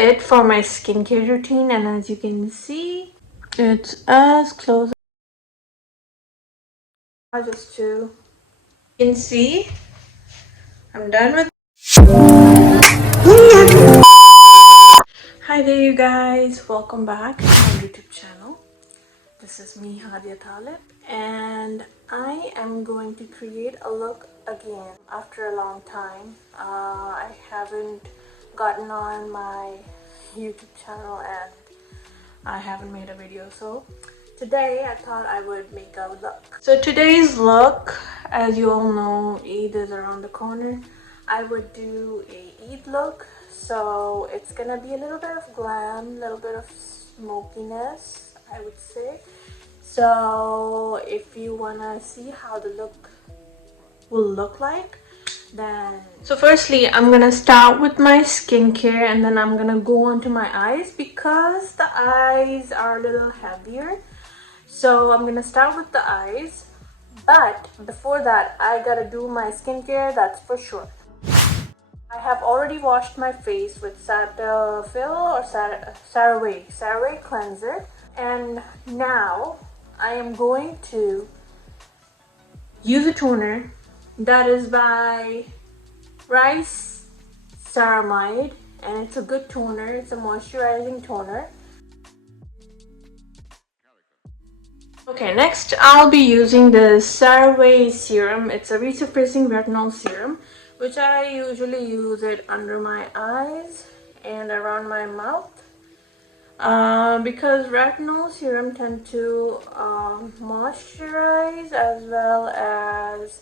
it for my skincare routine, and as you can see, it's as close as just to you can see I'm done with. Hi there you guys, welcome back to my YouTube channel. This is me, Adha, and I am going to create a look again after a long time. I haven't gotten on my YouTube channel and I haven't made a video, so today I thought I would make a look. So today's look, as you all know, Eid is around the corner. I would do a Eid look, so it's gonna be a little bit of glam, a little bit of smokiness, I would say. So if you wanna see how the look will look like, then so firstly I'm gonna start with my skincare, and then I'm gonna go on to my eyes because the eyes are a little heavier. So I'm gonna start with the eyes, but before that I gotta do my skincare, that's for sure. I have already washed my face with Cetaphil or CeraVe cleanser, and now I am going to use a toner that is by Rice Ceramide, and it's a good toner. It's a moisturizing toner. Okay, next I'll be using the CeraVe serum. It's a resurfacing retinol serum, which I usually use it under my eyes and around my mouth. Because retinol serum tend to moisturize, as well as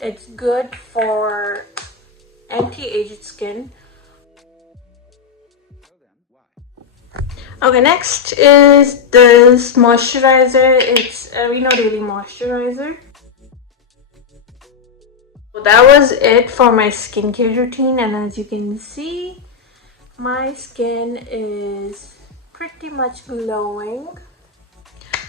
it's good for anti-aged skin. Okay, next is this moisturizer. It's a Reno Daily moisturizer. So that was it for my skincare routine, and as you can see, my skin is pretty much glowing.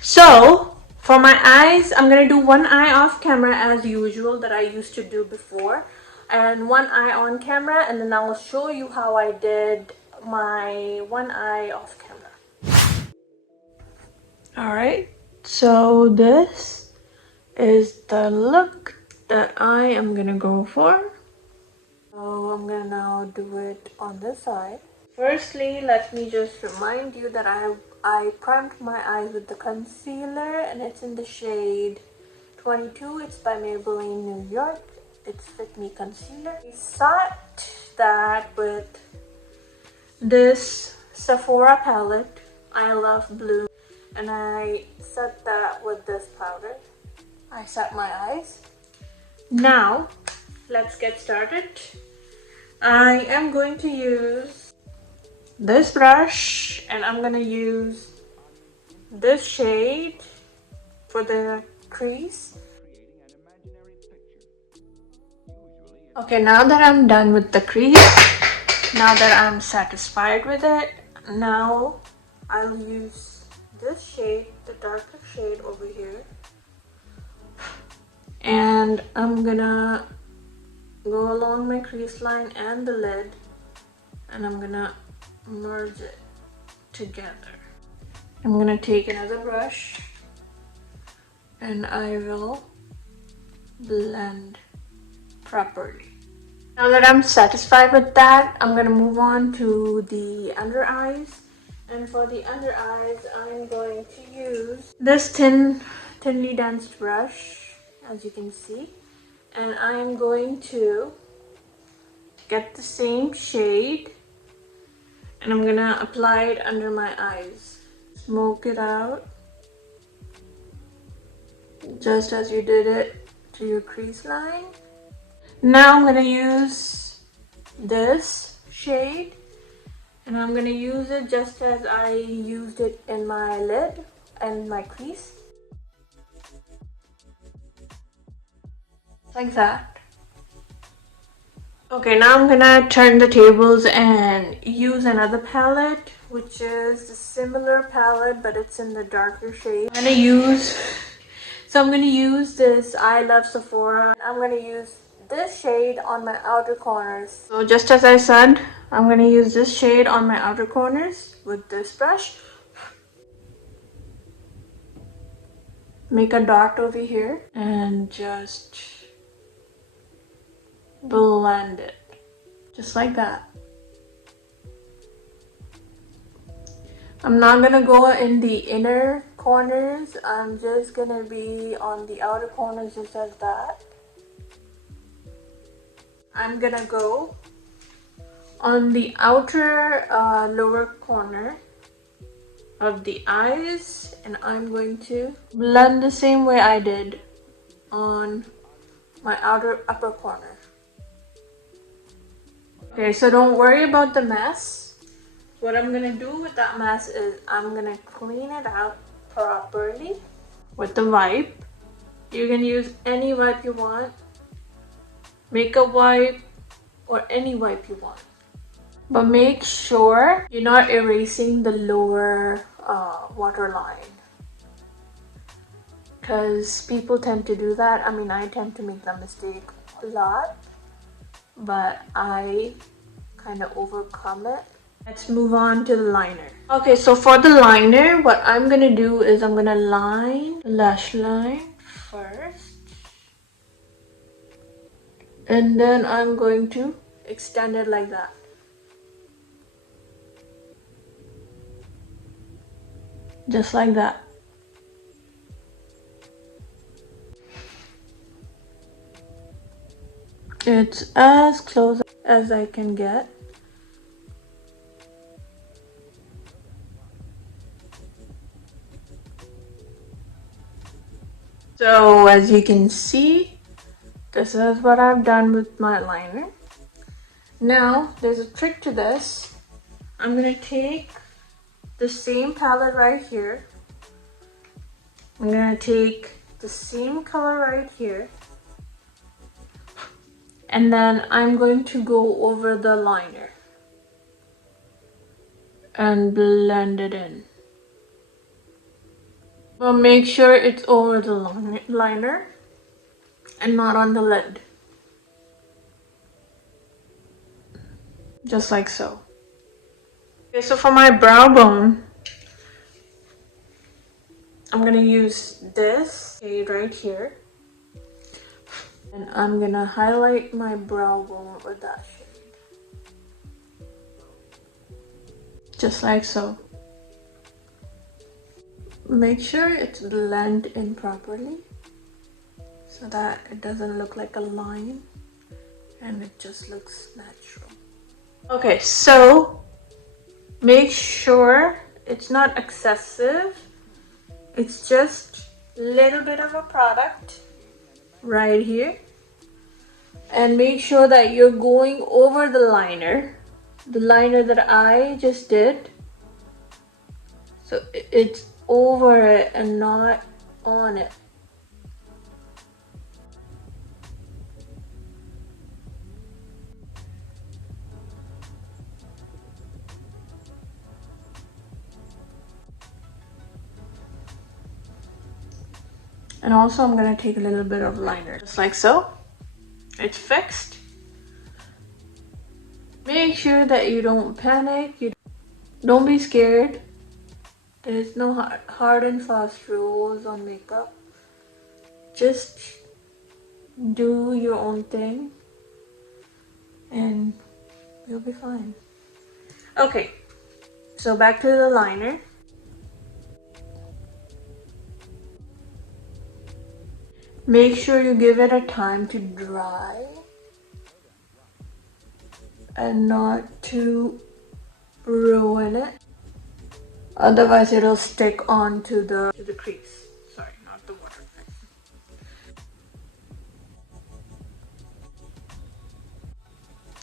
So for my eyes, I'm gonna do one eye off camera as usual that I used to do before, and one eye on camera, and then I'll show you how I did my one eye off camera. Alright, so this is the look that I am gonna go for. So I'm gonna now do it on this side. Firstly, let me just remind you that I primed my eyes with the concealer, and it's in the shade 22. It's by Maybelline New York. It's Fit Me Concealer. I set that with this Sephora palette, I Love Blue, and I set that with this powder. I set my eyes. Now, let's get started. I am going to use this brush, and I'm gonna use this shade for the crease. Okay, now that I'm done with the crease, now that I'm satisfied with it, now I'll use this shade, the darker shade over here, and I'm gonna go along my crease line and the lid, and I'm gonna merge it together. I'm gonna take another brush and I will blend properly. Now that I'm satisfied with that, I'm gonna move on to the under eyes, and for the under eyes I'm going to use this thinly danced brush, as you can see, and I'm going to get the same shade and I'm gonna apply it under my eyes. Smoke it out just as you did it to your crease line. Now I'm gonna use this shade, and I'm gonna use it just as I used it in my lid and my crease, like that. Okay, now I'm gonna turn the tables and use another palette, which is a similar palette but it's in the darker shade. I'm gonna use this I Love Sephora. I'm gonna use this shade on my outer corners. So just as I said, I'm going to use this shade on my outer corners with this brush. Make a dot over here and just blend it. Just like that. I'm not going to go in the inner corners. I'm just going to be on the outer corners just as that. I'm going to go on the outer lower corner of the eyes, and I'm going to blend the same way I did on my outer upper corner. Okay, so don't worry about the mess. What I'm gonna do with that mess is I'm gonna clean it out properly with the wipe. You can use any wipe you want, makeup wipe, or any wipe you want. But make sure you're not erasing the lower waterline, because people tend to do that. I mean, I tend to make that mistake a lot, but I kind of overcome it. Let's move on to the liner. Okay, so for the liner, what I'm gonna do is I'm gonna line the lash line first, and then I'm going to extend it like that. Just like that. It's as close as I can get. So as you can see, this is what I've done with my liner. Now there's a trick to this. I'm gonna take the same palette right here. I'm gonna take the same color right here, and then I'm going to go over the liner and blend it in. But make sure it's over the liner and not on the lid. Just like so. Okay, so for my brow bone, I'm gonna use this shade right here, and I'm gonna highlight my brow bone with that shade. Just like so. Make sure it's blended in properly so that it doesn't look like a line and it just looks natural. Okay, so make sure it's not excessive. It's just a little bit of a product right here. And make sure that you're going over the liner that I just did. So it's over it and not on it. And also I'm gonna take a little bit of liner, just like so. It's fixed. Make sure that you don't panic. Don't be scared. There's no hard and fast rules on makeup. Just do your own thing and you'll be fine. Okay, so back to the liner. Make sure you give it a time to dry and not to ruin it. Otherwise it'll stick onto the crease. Sorry, not the water.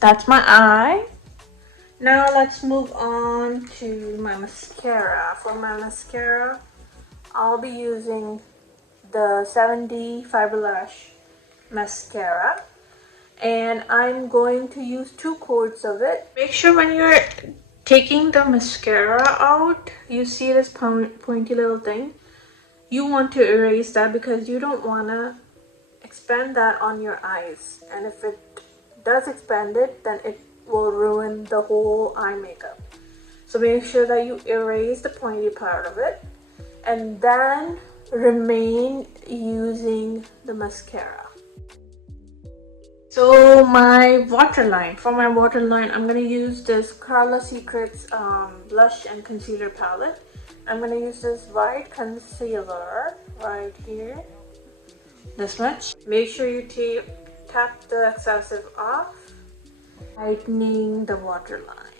That's my eye. Now let's move on to my mascara. For my mascara, I'll be using the 7D Fiber Lash mascara, and I'm going to use 2 quarts of it. Make sure when you're taking the mascara out, you see this pointy little thing. You want to erase that because you don't want to expand that on your eyes, and if it does expand it, then it will ruin the whole eye makeup. So make sure that you erase the pointy part of it and then remain using the mascara. So my waterline, for my waterline, I'm going to use this Carla Secrets blush and concealer palette. I'm going to use this white concealer right here, this much. Make sure you tap the excessive off, lightening the waterline.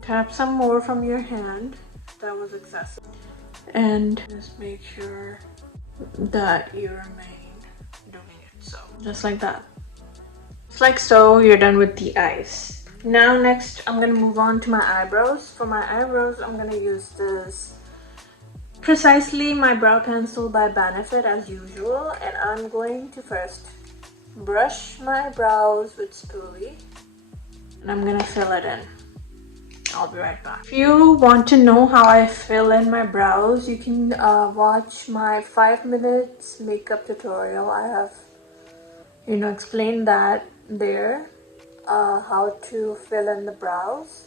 Tap some more from your hand, that was excessive. And just make sure that you remain doing it, so just like that. Just like so, you're done with the eyes. Now next, I'm gonna move on to my eyebrows. For my eyebrows, I'm gonna use this Precisely My Brow Pencil by Benefit as usual, and I'm going to first brush my brows with spoolie, and I'm gonna fill it in. I'll be right back. If you want to know how I fill in my brows, you can watch my 5 minutes makeup tutorial. I have, explained that there, how to fill in the brows.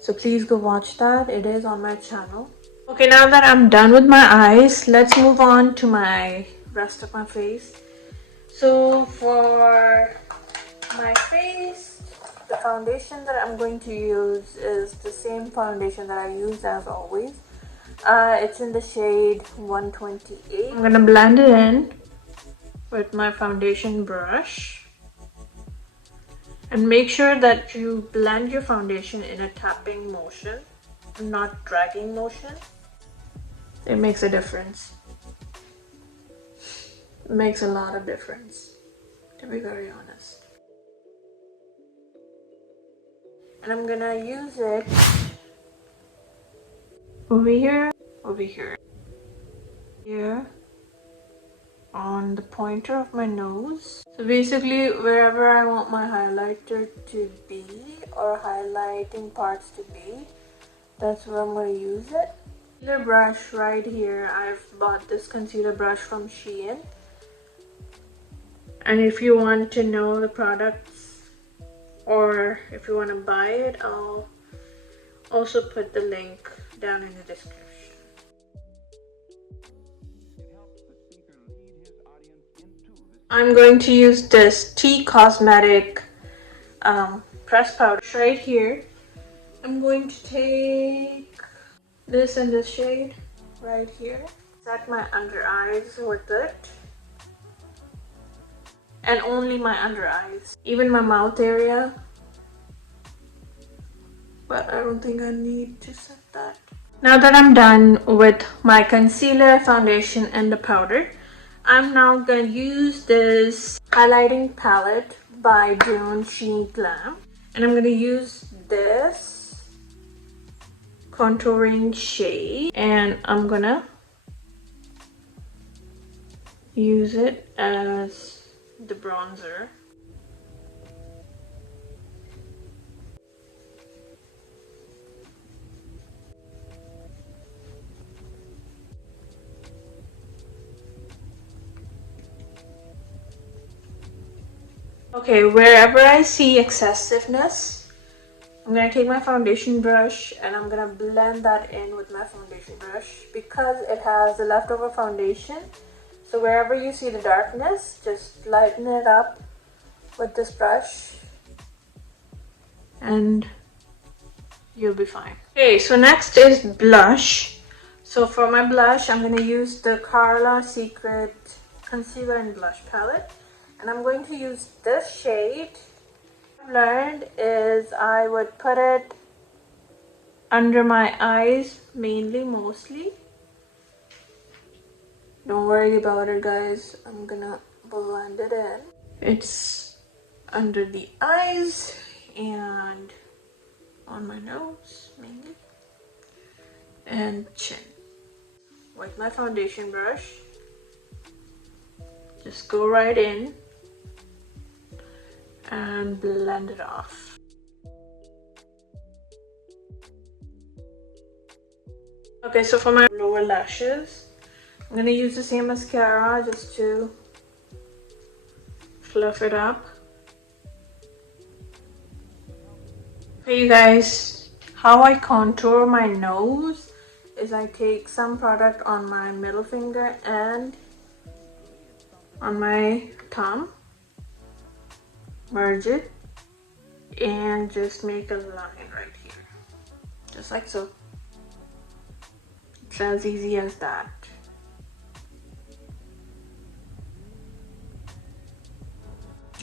So please go watch that. It is on my channel. Okay, now that I'm done with my eyes, let's move on to my rest of my face. So for my face, the foundation that I'm going to use is the same foundation that I use as always. It's in the shade 128. I'm gonna blend it in with my foundation brush. And make sure that you blend your foundation in a tapping motion, not dragging motion. It makes a difference. It makes a lot of difference, to be very honest. And I'm gonna use it over here, here, on the pointer of my nose. So basically, wherever I want my highlighter to be, or highlighting parts to be, that's where I'm gonna use it. Concealer brush right here. I've bought this concealer brush from Shein. And if you want to know the products, or if you want to buy it, I'll also put the link down in the description. I'm going to use this T Cosmetic pressed powder right here. I'm going to take this in this shade right here. Set my under eyes with it. And only my under eyes. Even my mouth area. But I don't think I need to set that. Now that I'm done with my concealer, foundation, and the powder, I'm now going to use this highlighting palette by June Sheen Glam. And I'm going to use this contouring shade. And I'm going to use it as the bronzer. Okay, wherever I see excessiveness, I'm going to take my foundation brush and I'm going to blend that in with my foundation brush because it has the leftover foundation. So wherever you see the darkness, just lighten it up with this brush and you'll be fine. Okay, so next is blush. So for my blush, I'm going to use the Carla Secret Concealer and Blush Palette. And I'm going to use this shade. What I've learned is I would put it under my eyes, mostly. Don't worry about it, guys. I'm gonna blend it in. It's under the eyes and on my nose, mainly. And chin. With my foundation brush, just go right in and blend it off. Okay, so for my lower lashes, I'm gonna use the same mascara just to fluff it up. Hey you guys, how I contour my nose is I take some product on my middle finger and on my thumb, merge it, and just make a line right here, just like so. It's as easy as that.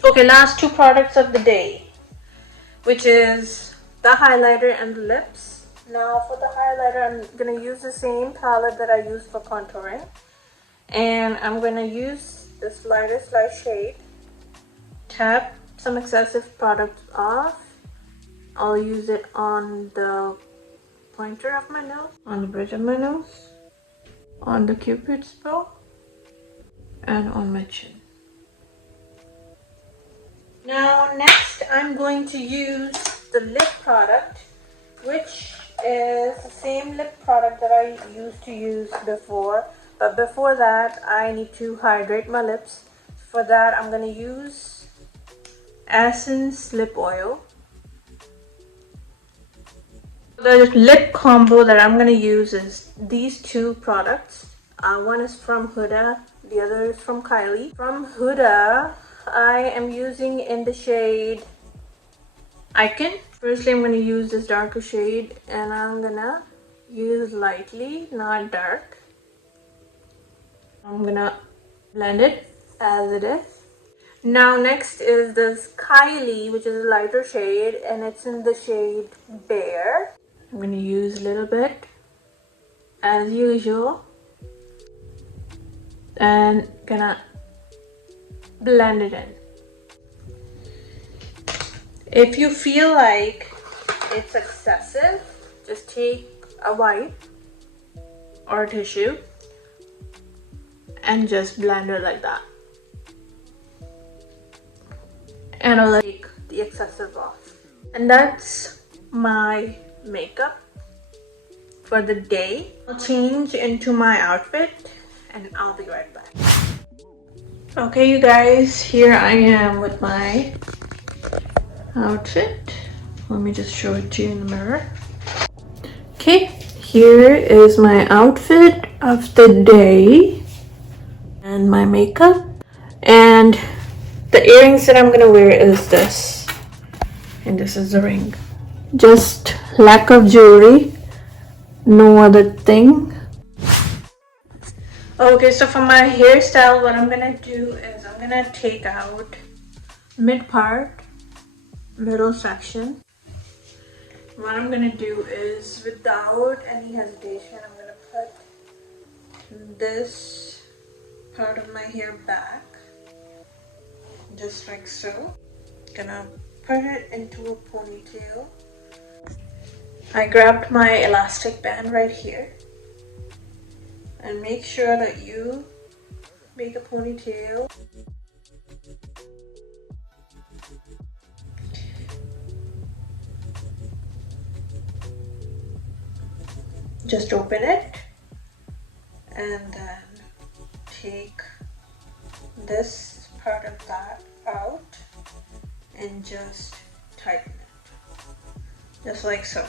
Okay, last two products of the day, which is the highlighter and the lips. Now for the highlighter, I'm gonna use the same palette that I use for contouring, and I'm gonna use this lightest light shade. Tap some excessive product off. I'll use it on the pointer of my nose, on the bridge of my nose, on the cupid's bow, and on my chin. Now next I'm going to use the lip product, which is the same lip product that I used to use before, but before that I need to hydrate my lips. For that I'm going to use Essence lip oil. The lip combo that I'm going to use is these two products. One is from Huda, the other is from Kylie. From Huda, I am using in the shade Icon. Firstly, I'm going to use this darker shade and I'm going to use lightly, not dark. I'm going to blend it as it is. Now next is this Kylie, which is a lighter shade, and it's in the shade Bare. I'm going to use a little bit as usual and gonna blend it in. If you feel like it's excessive, just take a wipe or a tissue and just blend it like that, and I'll take the excessive off. And that's my makeup for the day. I'll change into my outfit and I'll be right back. Okay you guys, here I am with my outfit. Let me just show it to you in the mirror. Okay, here is my outfit of the day and my makeup. And the earrings that I'm gonna wear is this, and this is the ring. Just lack of jewelry, no other thing. Okay, so for my hairstyle, what I'm gonna do is I'm gonna take out mid part, middle section. What I'm gonna do is, without any hesitation, I'm gonna put this part of my hair back, just like so. Gonna put it into a ponytail. I grabbed my elastic band right here, and make sure that you make a ponytail. Just open it and then take this part of that out and just tighten it, just like so.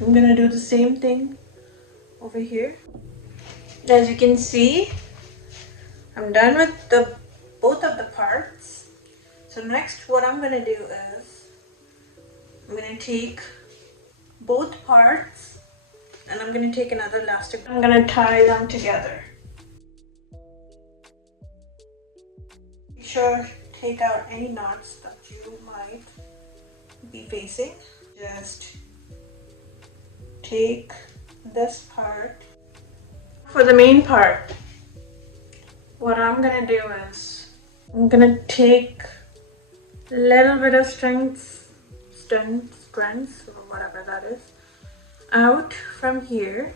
I'm gonna do the same thing over here. As you can see, I'm done with both of the parts. So next what I'm gonna do is I'm gonna take both parts and I'm gonna take another elastic. I'm gonna tie them together. Be sure to take out any knots that you might be facing. Just take this part. For the main part, what I'm gonna do is I'm gonna take a little bit of strands or whatever that is out from here,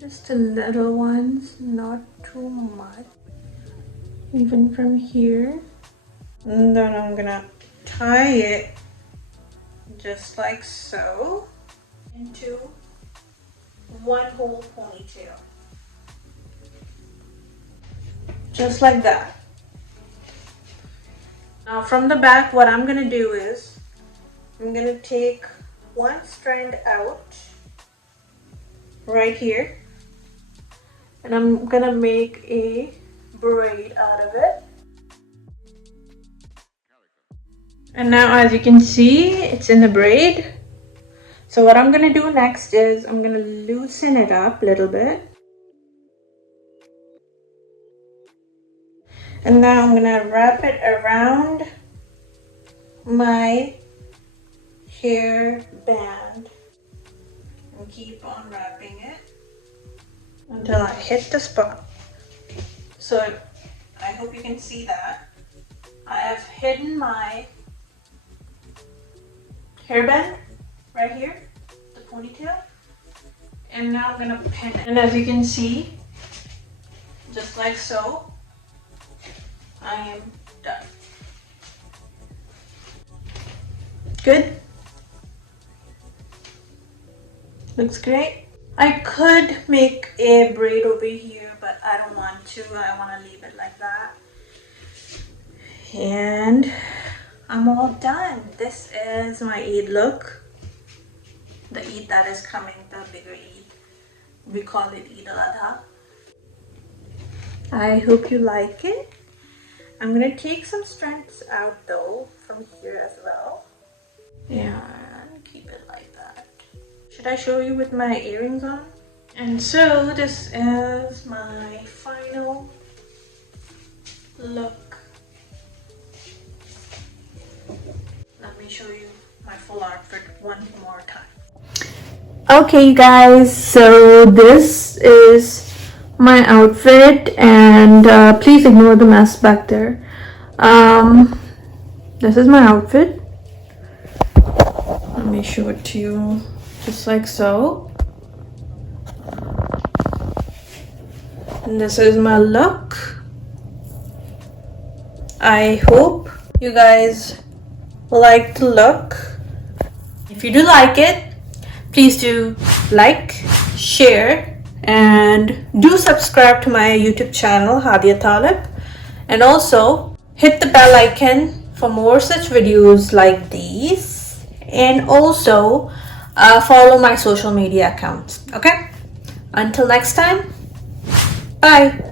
just the little ones, not too much, even from here. And then I'm gonna tie it just like so into one whole ponytail. just like that. Now from the back, what I'm gonna do is I'm gonna take one strand out right here, and I'm gonna make a braid out of it. And now as you can see, it's in the braid. So what I'm gonna do next is I'm gonna loosen it up a little bit. And now I'm gonna wrap it around my hair band and keep on wrapping it until I hit the spot. So I hope you can see that. I have hidden my hairband right here, the ponytail, and now I'm gonna pin it. And as you can see, just like so, I am done. Good? Looks great. I could make a braid over here, but I don't want to. I want to leave it like that. And I'm all done. This is my Eid look. The Eid that is coming, the bigger Eid. We call it Eid al-Adha. I hope you like it. I'm gonna take some strands out though from here as well. And keep it like that. Should I show you with my earrings on? And so this is my final look. Let me show you my full outfit one more time. Okay guys, so this is my outfit, and please ignore the mess back there. This is my outfit. Let me show it to you just like so. And this is my look. I hope you guys like the look. If you do like it, please do like, share, and do subscribe to my YouTube channel, Hadya Talib. And also hit the bell icon for more such videos like these. And also follow my social media accounts. Okay? Until next time, bye.